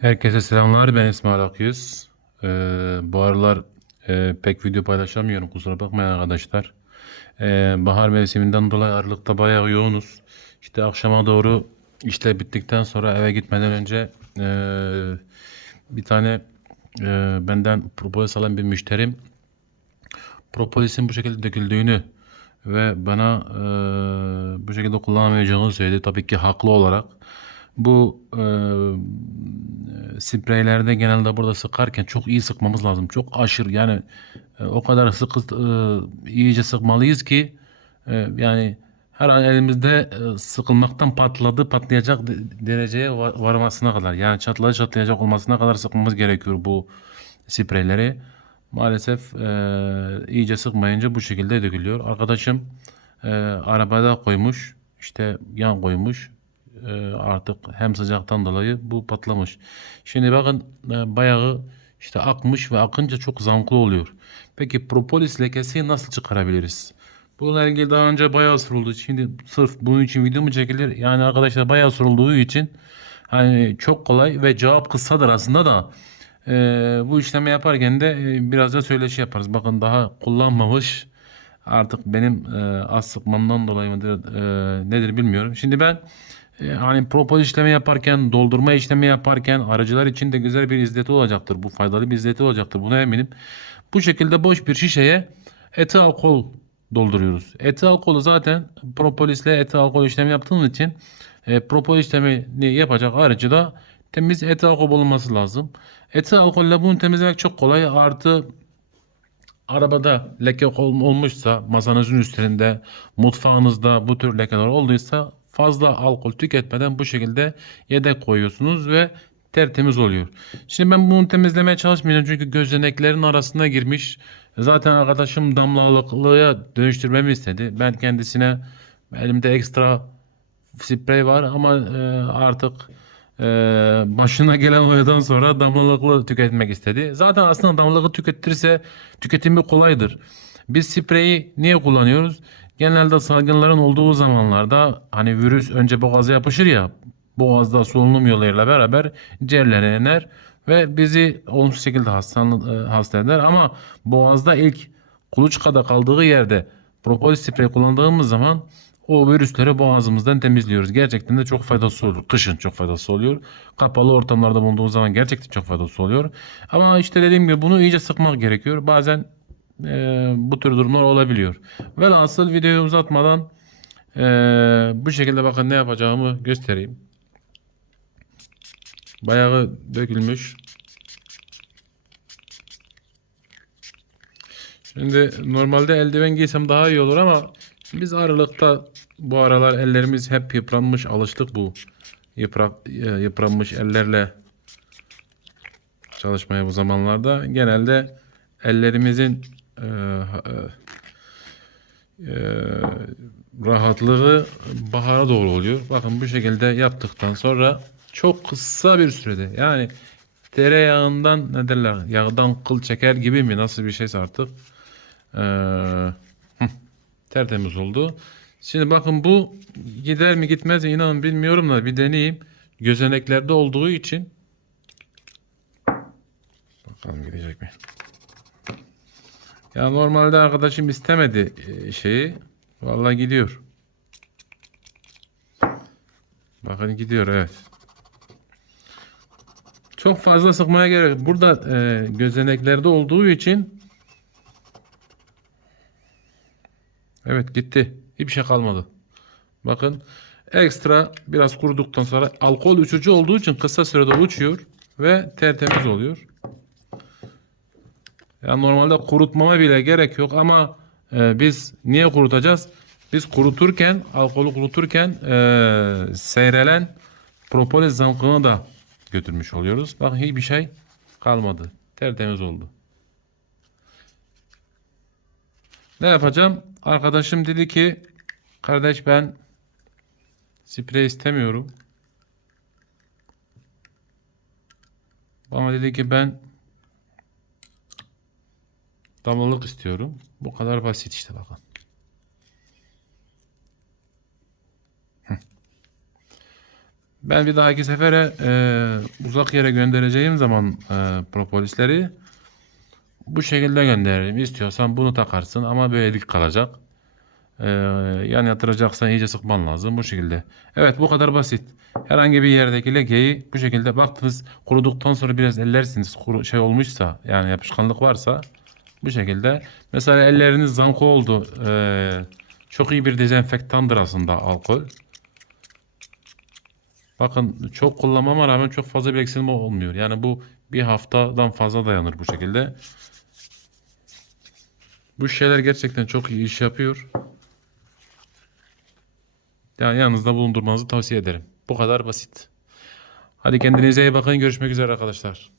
Herkese selamlar. Ben İsmail Akyüz. Ee, bu aralar e, pek video paylaşamıyorum. Kusura bakmayın arkadaşlar. Ee, bahar mevsiminden dolayı Aralık'ta bayağı yoğunuz. İşte akşama doğru işte bittikten sonra eve gitmeden önce e, bir tane e, benden propolis alan bir müşterim propolisin bu şekilde döküldüğünü ve bana e, bu şekilde kullanamayacağını söyledi. Tabii ki haklı olarak. Bu e, spreylerde genelde burada sıkarken çok iyi sıkmamız lazım. Çok aşırı yani e, o kadar sıkı e, iyice sıkmalıyız ki e, yani her an elimizde e, sıkılmaktan patladı patlayacak de- dereceye va- varmasına kadar yani çatladı çatlayacak olmasına kadar sıkmamız gerekiyor bu spreyleri. Maalesef e, iyice sıkmayınca bu şekilde dökülüyor. Arkadaşım e, arabada koymuş işte yan koymuş artık hem sıcaktan dolayı bu patlamış. Şimdi bakın e, bayağı işte akmış ve akınca çok zanklı oluyor. Peki propolis lekesi nasıl çıkarabiliriz? Bununla ilgili daha önce bayağı soruldu. Şimdi sırf bunun için video mu çekilir? Yani arkadaşlar bayağı sorulduğu için hani çok kolay ve cevap kısadır aslında da e, bu işlemi yaparken de e, biraz da söyleşi yaparız. Bakın daha kullanmamış artık benim e, az sıkmamdan dolayı mıdır e, nedir bilmiyorum. Şimdi ben e, hani propoz işlemi yaparken, doldurma işlemi yaparken aracılar için de güzel bir izleti olacaktır. Bu faydalı bir izleti olacaktır. Buna eminim. Bu şekilde boş bir şişeye etil alkol dolduruyoruz. Etil alkolü zaten propolisle etil alkol işlemi yaptığımız için e, propolis işlemini yapacak aracı da temiz etil alkol bulunması lazım. Etil alkolle bunu temizlemek çok kolay. Artı arabada leke ol- olmuşsa masanızın üstünde mutfağınızda bu tür lekeler olduysa fazla alkol tüketmeden bu şekilde yedek koyuyorsunuz ve tertemiz oluyor. Şimdi ben bunu temizlemeye çalışmayacağım çünkü gözeneklerin arasına girmiş. Zaten arkadaşım damlalıklıya dönüştürmemi istedi. Ben kendisine elimde ekstra sprey var ama e, artık e, başına gelen olaydan sonra damlalıklı tüketmek istedi. Zaten aslında damlalıklı tüketirse tüketimi kolaydır. Biz spreyi niye kullanıyoruz? Genelde salgınların olduğu zamanlarda hani virüs önce boğaza yapışır ya boğazda solunum yollarıyla beraber ciğerlere iner ve bizi olumsuz şekilde hastalan- e, hasta eder. Ama boğazda ilk kuluçkada kaldığı yerde propolis sprey kullandığımız zaman o virüsleri boğazımızdan temizliyoruz. Gerçekten de çok faydası oluyor. Kışın çok faydası oluyor. Kapalı ortamlarda bulunduğumuz zaman gerçekten çok faydası oluyor. Ama işte dediğim gibi bunu iyice sıkmak gerekiyor. Bazen e, bu tür durumlar olabiliyor. Velhasıl videoyu uzatmadan e, bu şekilde bakın ne yapacağımı göstereyim. Bayağı dökülmüş. Şimdi normalde eldiven giysem daha iyi olur ama biz aralıkta bu aralar ellerimiz hep yıpranmış alıştık bu yıprak, e, yıpranmış ellerle çalışmaya bu zamanlarda. Genelde ellerimizin e, ha- e, e, rahatlığı bahara doğru oluyor. Bakın bu şekilde yaptıktan sonra çok kısa bir sürede yani tereyağından ne derler yağdan kıl çeker gibi mi nasıl bir şeyse artık ee, hıh, tertemiz oldu. Şimdi bakın bu gider mi gitmez mi inanın bilmiyorum da bir deneyeyim. Gözeneklerde olduğu için bakalım gidecek mi? Ya normalde arkadaşım istemedi e, şeyi. Vallahi gidiyor. Bakın gidiyor evet. Çok fazla sıkmaya gerek. Burada e, gözeneklerde olduğu için Evet gitti. Hiçbir şey kalmadı. Bakın ekstra biraz kuruduktan sonra alkol uçucu olduğu için kısa sürede uçuyor ve tertemiz oluyor. Yani normalde kurutmama bile gerek yok ama e, biz niye kurutacağız? Biz kuruturken, alkolü kuruturken e, seyrelen propolis zamkını da götürmüş oluyoruz. Bakın hiçbir şey kalmadı. Tertemiz oldu. Ne yapacağım? Arkadaşım dedi ki kardeş ben sprey istemiyorum. Bana dedi ki ben damlalık istiyorum. Bu kadar basit işte bakın. Ben bir dahaki sefere e, uzak yere göndereceğim zaman e, propolisleri bu şekilde gönderirim. İstiyorsan bunu takarsın ama böyle dik kalacak. E, yan yatıracaksan iyice sıkman lazım bu şekilde. Evet bu kadar basit. Herhangi bir yerdeki lekeyi bu şekilde baktınız kuruduktan sonra biraz ellersiniz. Kuru, şey olmuşsa yani yapışkanlık varsa bu şekilde. Mesela elleriniz zanko oldu. E, çok iyi bir dezenfektandır aslında alkol. Bakın çok kullanmama rağmen çok fazla bir eksilme olmuyor. Yani bu bir haftadan fazla dayanır bu şekilde. Bu şeyler gerçekten çok iyi iş yapıyor. Yani yanınızda bulundurmanızı tavsiye ederim. Bu kadar basit. Hadi kendinize iyi bakın. Görüşmek üzere arkadaşlar.